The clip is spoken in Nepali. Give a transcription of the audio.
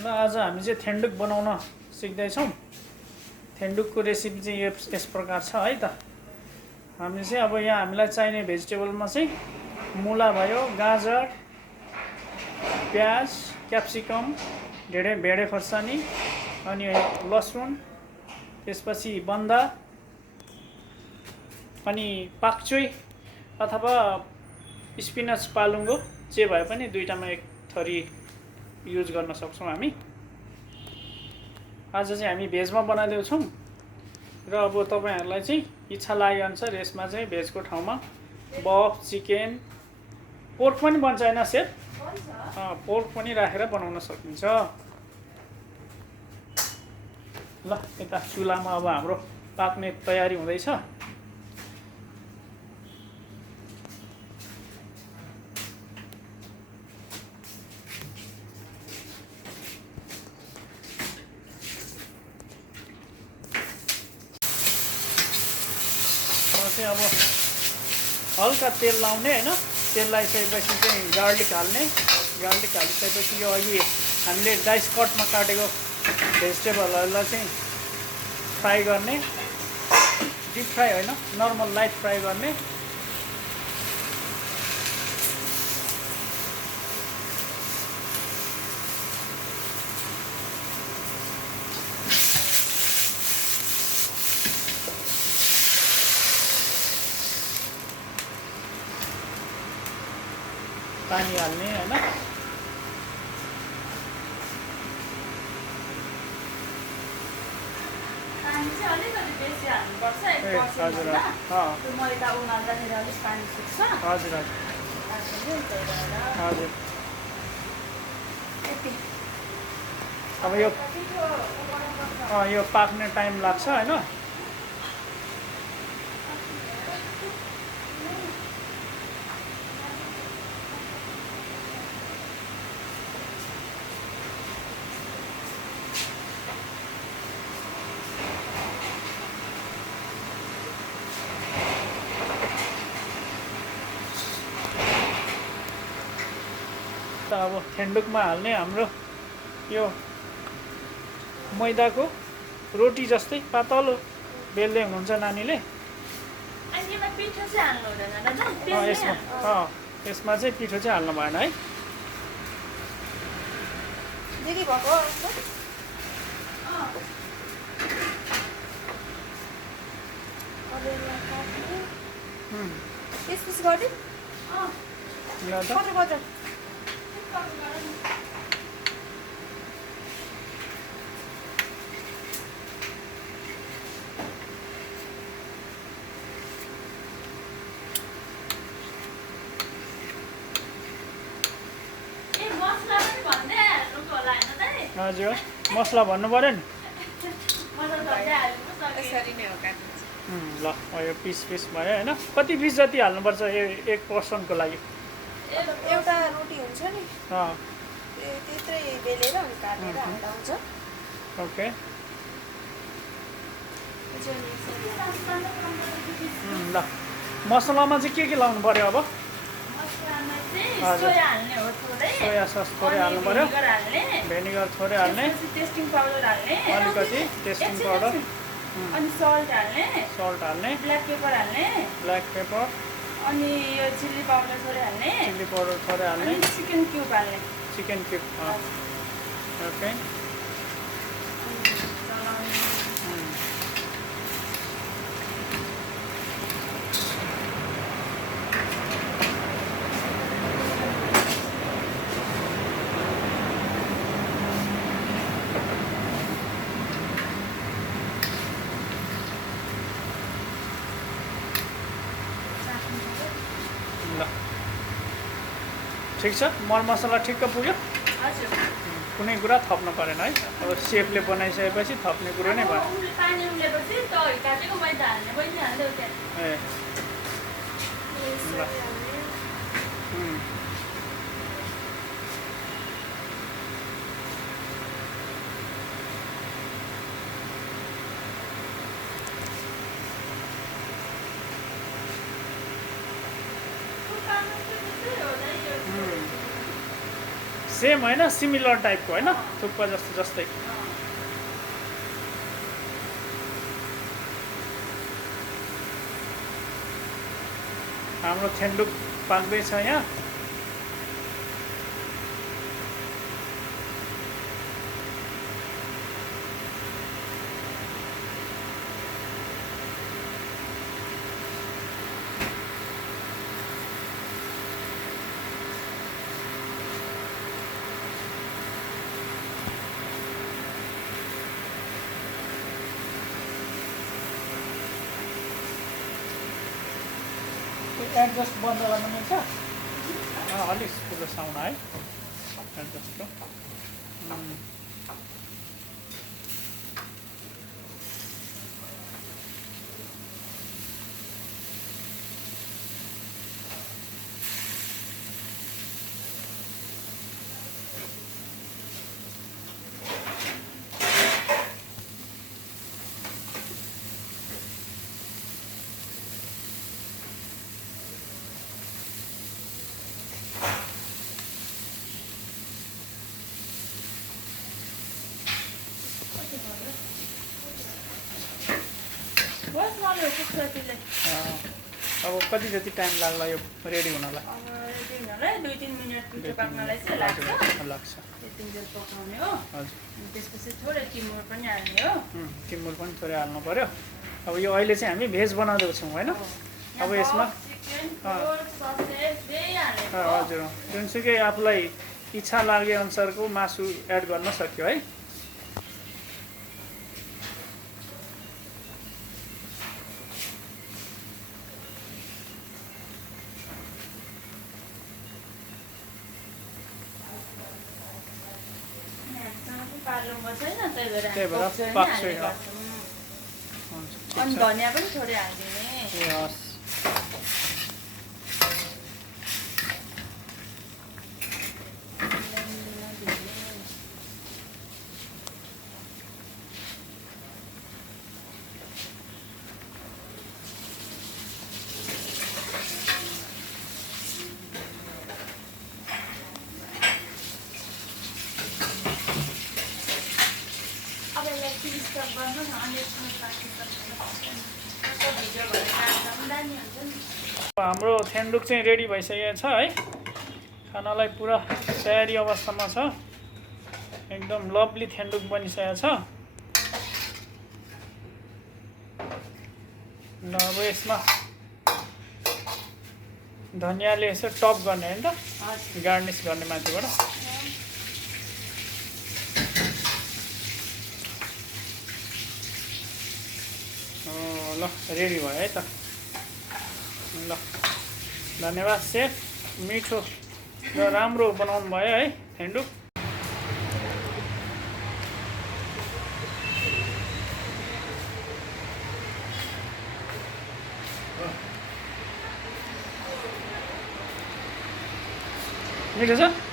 ल आज हामी चाहिँ थेन्डुक बनाउन सिक्दैछौँ। थेन्डुकको रेसिपी चाहिँ यस प्रकार छ है त। हामी चाहिँ अब यहाँ हामीलाई चाहिने भेजिटेबलमा चाहिँ मुला भयो, गाजर, प्याज, क्याप्सिकम, भेडे खोर्सानी, अनि लसुन, त्यसपछि बन्दा, अनि पाक्चुई अथवा स्पिनच पालुङ्गो जे भए पनि दुईटामा एक थरी युज गर्न सक्छौँ हामी। आज चाहिँ हामी भेजमा बनाइदिन्छौँ र अब तपाईहरुलाई चाहिँ इच्छा लागे अनुसार यसमा चाहिँ भेजको ठाउँमा बफ, चिकन, पोर्क पनि बन्छ हैन सेफ? पोर्क पनि राखेर बनाउन सकिन्छ। ल यता चुलामा अब हाम्रो पाक्ने तयारी हुँदैछ। अब हल्का तेल लाउने हैन, तेल लगाइसकेपछि चाहिँ गार्लिक हाल्ने। गार्लिक हालिसकेपछि यो अघि हामीले डाइस कटमा काटेको भेजिटेबलहरूलाई चाहिँ फ्राई गर्ने। डिप फ्राई होइन, नर्मल लाइट फ्राई गर्ने। पानी हाल्ने हैन। पानी चाहिँ अलिकति बेसी हाल्नुपर्छ, 1% हजुर हैन। अँ त्यो मैदा उमाल्दाखेरि अलिक पानी सुक्छ। हजुर हजुर। अब यो पाक्ने टाइम लाग्छ हैन। अब थेन्डुकमा हाल्ने हाम्रो यो मैदाको रोटी जस्तै पातलो बेल्दै हुनुहुन्छ नानीले। यसमा चाहिँ पिठो चाहिँ हाल्नु भएन है। हजुर मसला भन्नु पर्यो नि। ल यो पिस भयो हैन। कति पिस जति हाल्नुपर्छ एक पर्सनको लागि? एउटा रोटी हुन्छ नि, त्यत्रै बेलेर अनि काटेर हाल्दा हुन्छ। ओके। ल मसलामा चाहिँ के लाउनु पर्यो अब? सोया सस थोरै हाल्नु पर्यो, भेनिगर थोरै हाल्ने, टेस्टिङ पाउडर हाल्ने, अलिकति टेस्टिङ पाउडर, अनि सल्ट हाल्ने, ब्ल्याक पेपर हाल्ने, अनि यो चिल्ली पाउडर थोरै हाल्ने, अनि चिकन क्युब हाल्ने। ओके। ठिक छ, मरमसला ठिक्क पुग्यो। कुनै कुरा थप्नु परेन है। अब सेफले बनाइसकेपछि थप्ने कुरो नै भयो। पानी उम्लेपछि काटेको मैदा हाल्ने, बहिनी हाल्दै हो त्यहाँ। सेम होइन सिमिलर टाइपको होइन थुक्पा जस्तै हाम्रो थेन्डुक पाक्दैछ यहाँ एडजस्ट बन्द गर्न मिल्छ अलिक ठुलो साउन्ड है एडजस्टको अब कति जति टाइम लाग्ला यो रेडी हुनलाई रेडी हुनलाई 2-3 मिनेट पाक्नलाई चाहिँ लाग्छ त्यतिन्जेल पकाउने हो हजुर त्यसपछि थोरै टिमुर पनि हाल्ने हो टिमुर पनि थोरै हाल्नु पर्यो अब यो अहिले चाहिँ हामी भेज बनाउँदैछौँ होइन अब यसमा हजुर जुनसुकै आफूलाई इच्छा लागे अनुसारको मासु एड गर्न सक्यो है त्यही भएर पाक्छ अनि धनियाँ पनि थोरै हालिदिने ए हस् हाम्रो थेन्डुक चाहिँ रेडी भइसकेको छ है खानालाई पुरा तयारी अवस्थामा छ एकदम लभली थेन्डुक बनिसकेको छ अब यसमा धनियाँले यसो टप गर्ने होइन त गार्निस गर्ने माथिबाट ल रेडी भयो है त ल धन्यवाद सेफ मिठो र राम्रो बनाउनु भयो है थेन्डुक मिठो छ